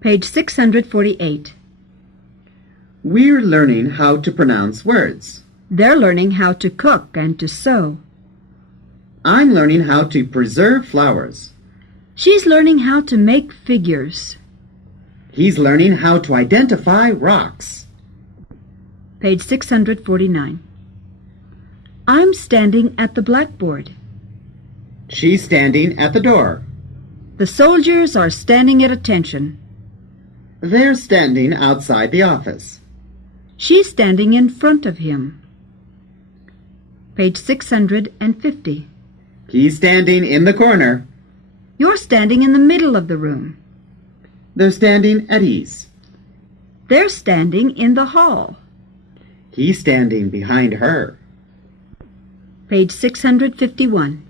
Page 648. We're learning how to pronounce words. They're learning how to cook and to sew. I'm learning how to preserve flowers. She's learning how to make figures. He's learning how to identify rocks. Page 649. I'm standing at the blackboard. She's standing at the door. The soldiers are standing at attention. They're standing outside the office. She's standing in front of him. Page 650. He's standing in the corner. You're standing in the middle of the room. They're standing at ease. They're standing in the hall. He's standing behind her. Page 651.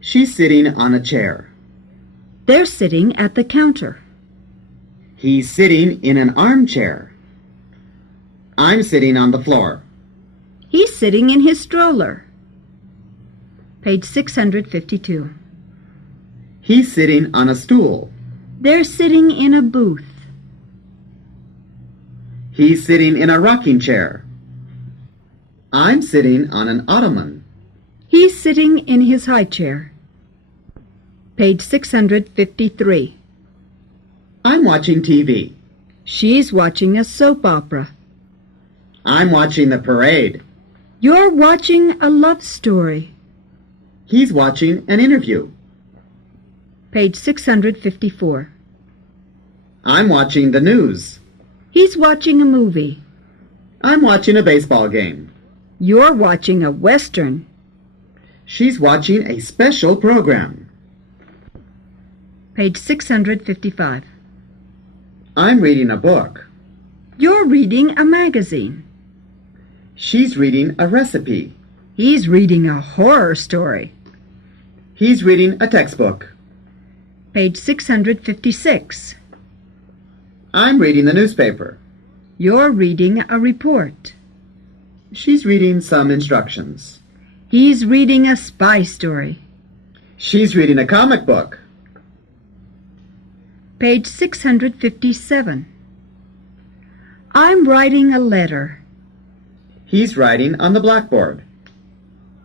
She's sitting on a chair. They're sitting at the counter. He's sitting in an armchair. I'm sitting on the floor. He's sitting in his stroller. Page 652. He's sitting on a stool. They're sitting in a booth. He's sitting in a rocking chair. I'm sitting on an ottoman. He's sitting in his high chair. Page 653. I'm watching TV. She's watching a soap opera. I'm watching the parade. You're watching a love story. He's watching an interview. Page 654. I'm watching the news. He's watching a movie. I'm watching a baseball game. You're watching a western. She's watching a special program. Page 655. I'm reading a book. You're reading a magazine. She's reading a recipe. He's reading a horror story. He's reading a textbook. Page 656. I'm reading the newspaper. You're reading a report. She's reading some instructions. He's reading a spy story. She's reading a comic book. Page 657. I'm writing a letter. He's writing on the blackboard.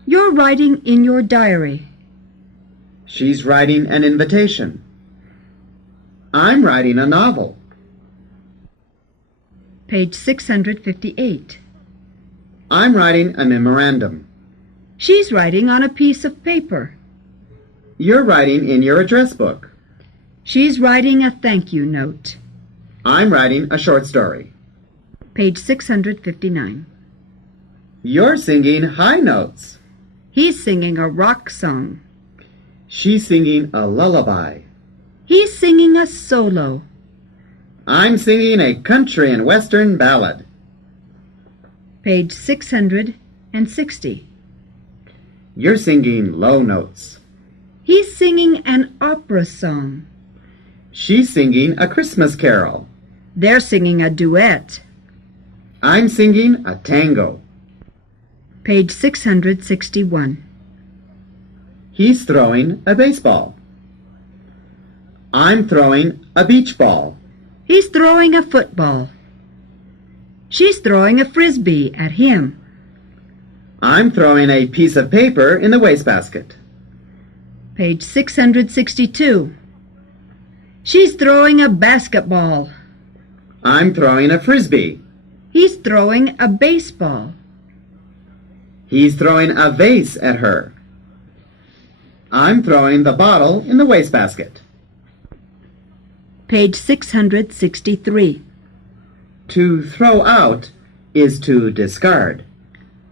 You're writing in your diary. She's writing an invitation. I'm writing a novel. Page 658. I'm writing a memorandum. She's writing on a piece of paper. You're writing in your address book. She's writing a thank you note. I'm writing a short story. Page 659. You're singing high notes. He's singing a rock song. She's singing a lullaby. He's singing a solo. I'm singing a country and western ballad. Page 660. You're singing low notes. He's singing an opera song. She's singing a Christmas carol. They're singing a duet. I'm singing a tango. Page 661. He's throwing a baseball. I'm throwing a beach ball. He's throwing a football. She's throwing a frisbee at him. I'm throwing a piece of paper in the wastebasket. Page 662. She's throwing a basketball. I'm throwing a frisbee. He's throwing a baseball. He's throwing a vase at her. I'm throwing the bottle in the wastebasket. Page 663. To throw out is to discard.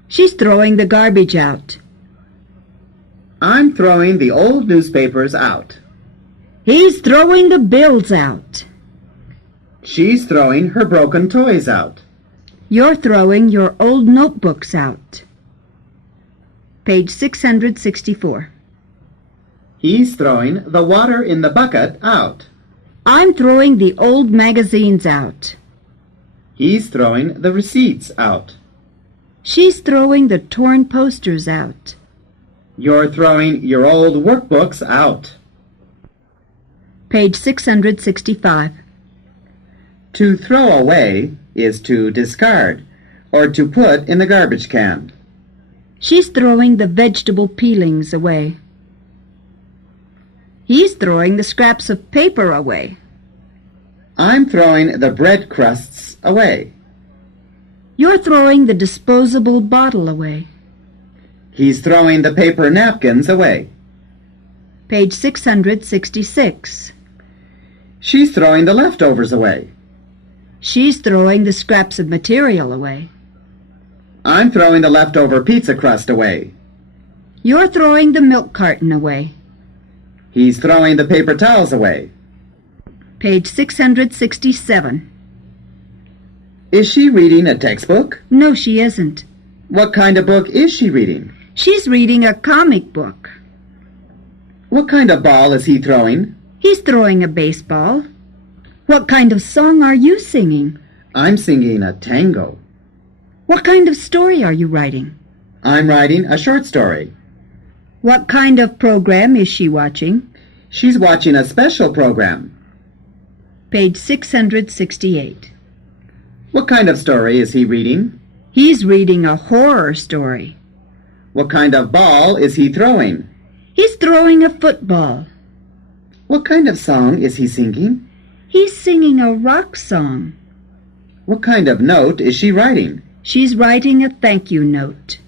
She's throwing the garbage out. I'm throwing the old newspapers out. He's throwing the bills out. She's throwing her broken toys out. You're throwing your old notebooks out. Page 664. He's throwing the water in the bucket out. I'm throwing the old magazines out. He's throwing the receipts out. She's throwing the torn posters out. You're throwing your old workbooks out. Page 665. To throw away is to discard or to put in the garbage can. She's throwing the vegetable peelings away. He's throwing the scraps of paper away. I'm throwing the bread crusts away. You're throwing the disposable bottle away. He's throwing the paper napkins away. Page 666. She's throwing the leftovers away. She's throwing the scraps of material away. I'm throwing the leftover pizza crust away. You're throwing the milk carton away. He's throwing the paper towels away. Page 667. Is she reading a textbook? No, she isn't. What kind of book is she reading? She's reading a comic book. What kind of ball is he throwing? He's throwing a baseball. What kind of song are you singing? I'm singing a tango. What kind of story are you writing? I'm writing a short story. What kind of program is she watching? She's watching a special program. Page 668. What kind of story is he reading? He's reading a horror story. What kind of ball is he throwing? He's throwing a football. What kind of song is he singing? He's singing a rock song. What kind of note is she writing? She's writing a thank you note.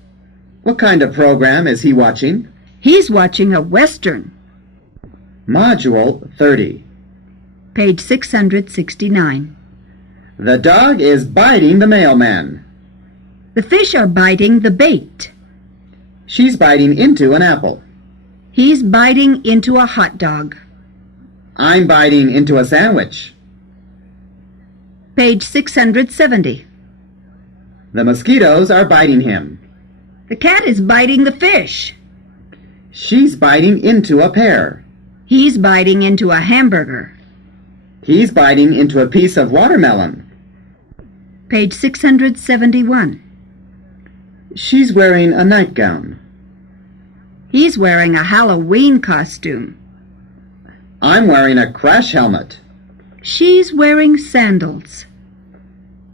What kind of program is he watching? He's watching a western. Module 30. Page 669. The dog is biting the mailman. The fish are biting the bait. She's biting into an apple. He's biting into a hot dog. I'm biting into a sandwich. Page 670. The mosquitoes are biting him. The cat is biting the fish. She's biting into a pear. He's biting into a hamburger. He's biting into a piece of watermelon. Page 671. She's wearing a nightgown. He's wearing a Halloween costume. I'm wearing a crash helmet. She's wearing sandals.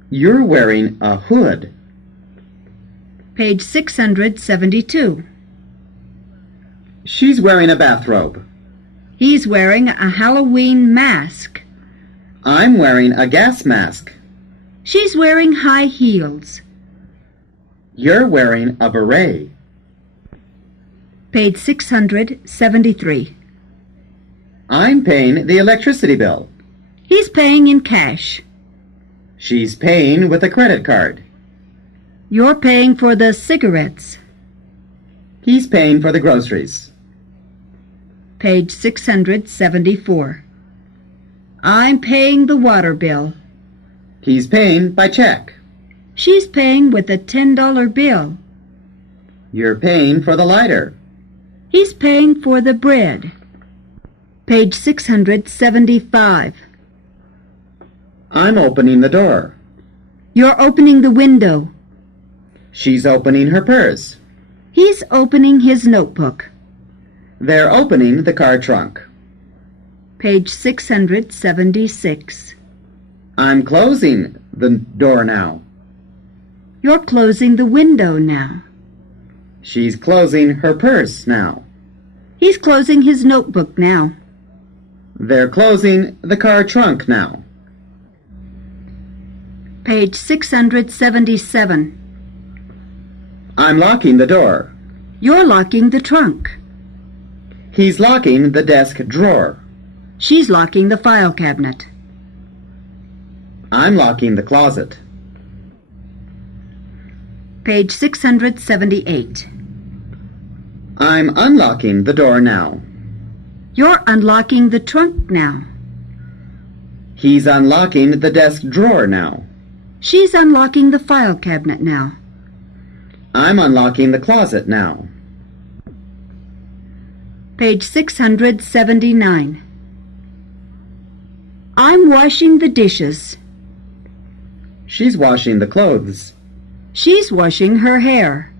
You're wearing a hood. Page 672. She's wearing a bathrobe. He's wearing a Halloween mask. I'm wearing a gas mask. She's wearing high heels. You're wearing a beret. Page 673. I'm paying the electricity bill. He's paying in cash. She's paying with a credit card. You're paying for the cigarettes. He's paying for the groceries. Page 674. I'm paying the water bill. He's paying by check. She's paying with a $10 bill. You're paying for the lighter. He's paying for the bread. Page 675. I'm opening the door. You're opening the window. She's opening her purse. He's opening his notebook. They're opening the car trunk. Page 676. I'm closing the door now. You're closing the window now. She's closing her purse now. He's closing his notebook now. They're closing the car trunk now. Page 677. I'm locking the door. You're locking the trunk. He's locking the desk drawer. She's locking the file cabinet. I'm locking the closet. Page 678. I'm unlocking the door now. You're unlocking the trunk now. He's unlocking the desk drawer now. She's unlocking the file cabinet now. I'm unlocking the closet now. Page 679. I'm washing the dishes. She's washing the clothes. She's washing her hair.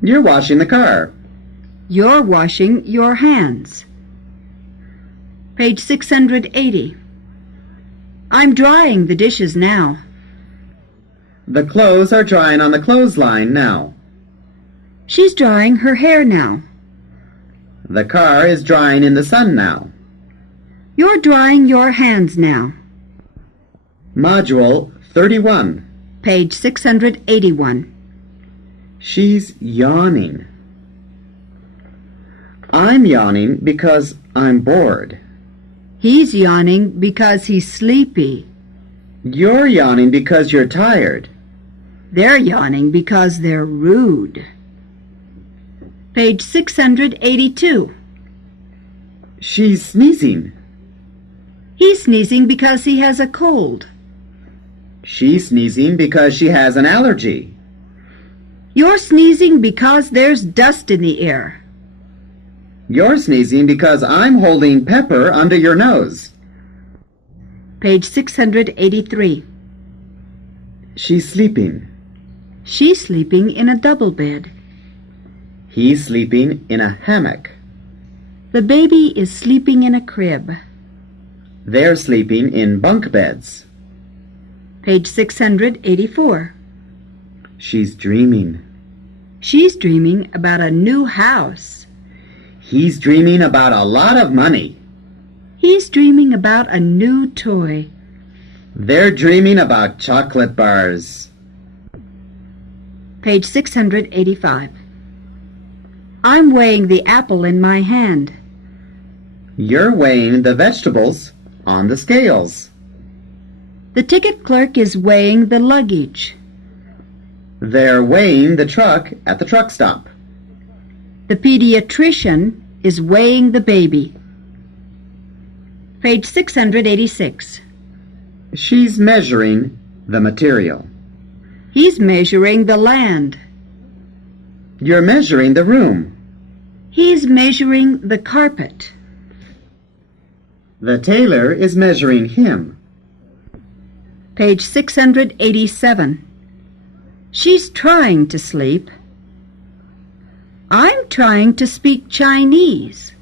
You're washing the car. You're washing your hands. Page 680. I'm drying the dishes now. The clothes are drying on the clothesline now. She's drying her hair now. The car is drying in the sun now. You're drying your hands now. Module 31. Page 681. She's yawning. I'm yawning because I'm bored. He's yawning because he's sleepy. You're yawning because you're tired. They're yawning because they're rude. Page 682. She's sneezing. He's sneezing because he has a cold. She's sneezing because she has an allergy. You're sneezing because there's dust in the air. You're sneezing because I'm holding pepper under your nose. Page 683. She's sleeping. She's sleeping in a double bed. He's sleeping in a hammock. The baby is sleeping in a crib. They're sleeping in bunk beds. Page 684. She's dreaming. She's dreaming about a new house. He's dreaming about a lot of money. He's dreaming about a new toy. They're dreaming about chocolate bars. Page 685. I'm weighing the apple in my hand. You're weighing the vegetables on the scales. The ticket clerk is weighing the luggage. They're weighing the truck at the truck stop. The pediatrician is weighing the baby. Page 686. She's measuring the material. He's measuring the land. You're measuring the room. He's measuring the carpet. The tailor is measuring him. Page 687. She's trying to sleep. I'm trying to speak Chinese.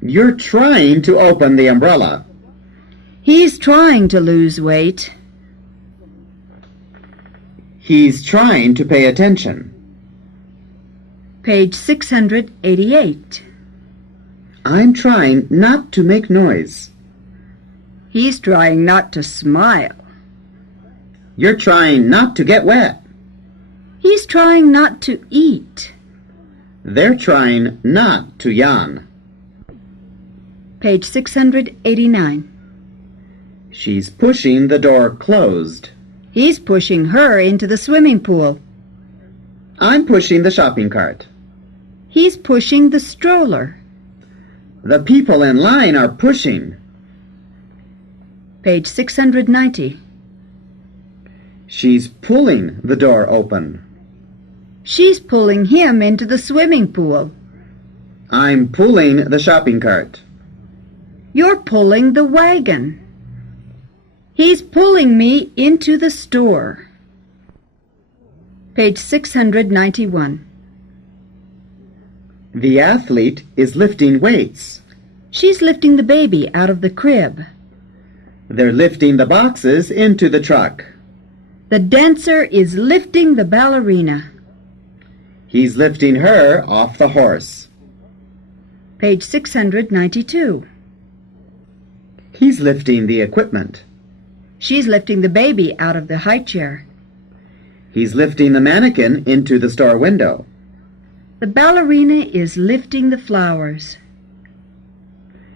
You're trying to open the umbrella. He's trying to lose weight. He's trying to pay attention. Page 688. I'm trying not to make noise. He's trying not to smile. You're trying not to get wet. He's trying not to eat. They're trying not to yawn. Page 689. She's pushing the door closed. He's pushing her into the swimming pool. I'm pushing the shopping cart. He's pushing the stroller. The people in line are pushing. Page 690. She's pulling the door open. She's pulling him into the swimming pool. I'm pulling the shopping cart. You're pulling the wagon. He's pulling me into the store. Page 691. The athlete is lifting weights. She's lifting the baby out of the crib. They're lifting the boxes into the truck. The dancer is lifting the ballerina. He's lifting her off the horse. Page 692. He's lifting the equipment. She's lifting the baby out of the high chair. He's lifting the mannequin into the store window. The ballerina is lifting the flowers.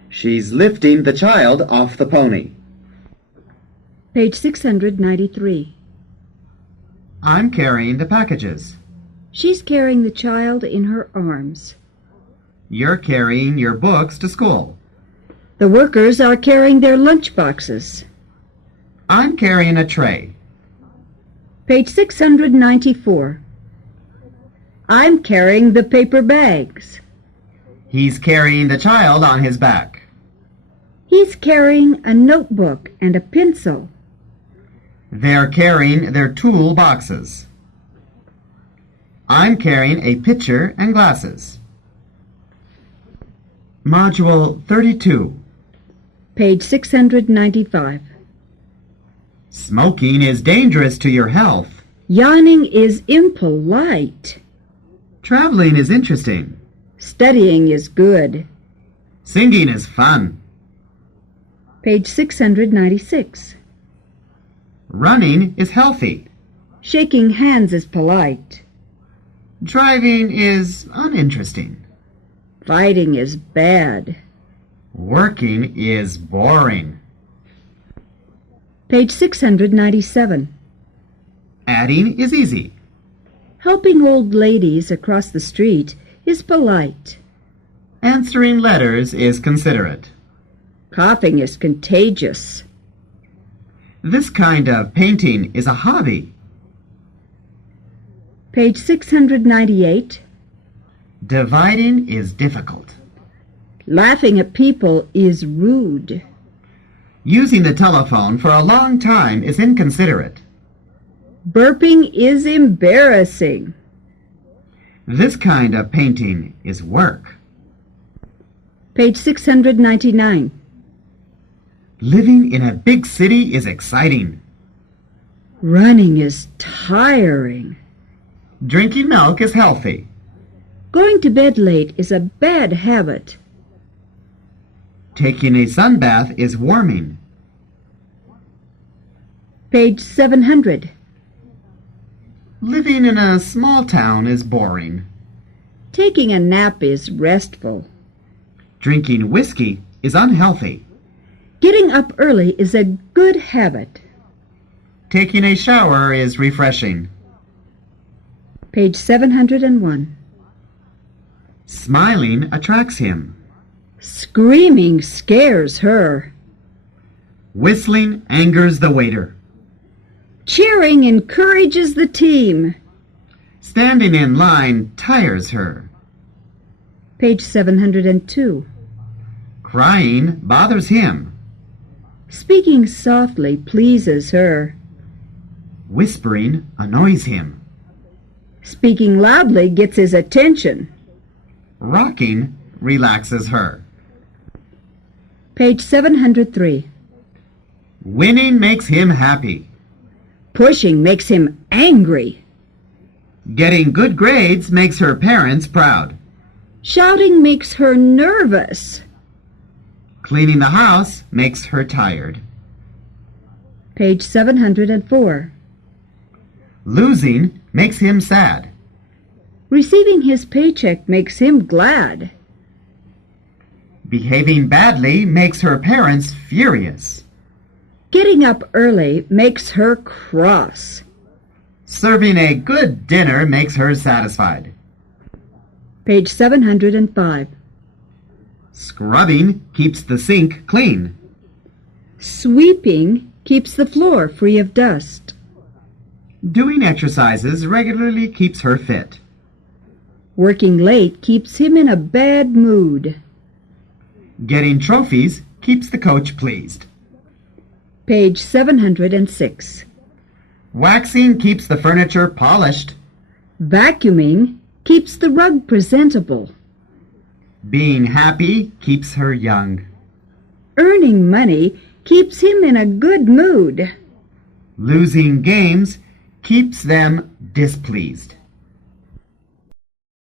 She's lifting the child off the pony. Page 693. I'm carrying the packages. She's carrying the child in her arms. You're carrying your books to school. The workers are carrying their lunch boxes. I'm carrying a tray. Page 694. I'm carrying the paper bags. He's carrying the child on his back. He's carrying a notebook and a pencil. They're carrying their tool boxes. I'm carrying a pitcher and glasses. Module 32. Page 695. Smoking is dangerous to your health. Yawning is impolite. Traveling is interesting. Studying is good. Singing is fun. Page 696. Running is healthy. Shaking hands is polite. Driving is uninteresting. Fighting is bad. Working is boring. Page 697. Adding is easy. Helping old ladies across the street is polite. Answering letters is considerate. Coughing is contagious. This kind of painting is a hobby. Page 698. Dividing is difficult. Laughing at people is rude. Using the telephone for a long time is inconsiderate. Burping is embarrassing. This kind of painting is work. Page 699. Living in a big city is exciting. Running is tiring. Drinking milk is healthy. Going to bed late is a bad habit. Taking a sunbath is warming. Page 700. Living in a small town is boring. Taking a nap is restful. Drinking whiskey is unhealthy. Getting up early is a good habit. Taking a shower is refreshing. Page 701. Smiling attracts him. Screaming scares her. Whistling angers the waiter. Cheering encourages the team. Standing in line tires her. Page 702. Crying bothers him. Speaking softly pleases her. Whispering annoys him. Speaking loudly gets his attention. Rocking relaxes her. Page 703. Winning makes him happy. Pushing makes him angry. Getting good grades makes her parents proud. Shouting makes her nervous. Cleaning the house makes her tired. Page 704. Losing makes him sad. Receiving his paycheck makes him glad. Behaving badly makes her parents furious. Getting up early makes her cross. Serving a good dinner makes her satisfied. Page 705. Scrubbing keeps the sink clean. Sweeping keeps the floor free of dust. Doing exercises regularly keeps her fit. Working late keeps him in a bad mood. Getting trophies keeps the coach pleased. Page 706. Waxing keeps the furniture polished. Vacuuming keeps the rug presentable. Being happy keeps her young. Earning money keeps him in a good mood. Losing games keeps them displeased.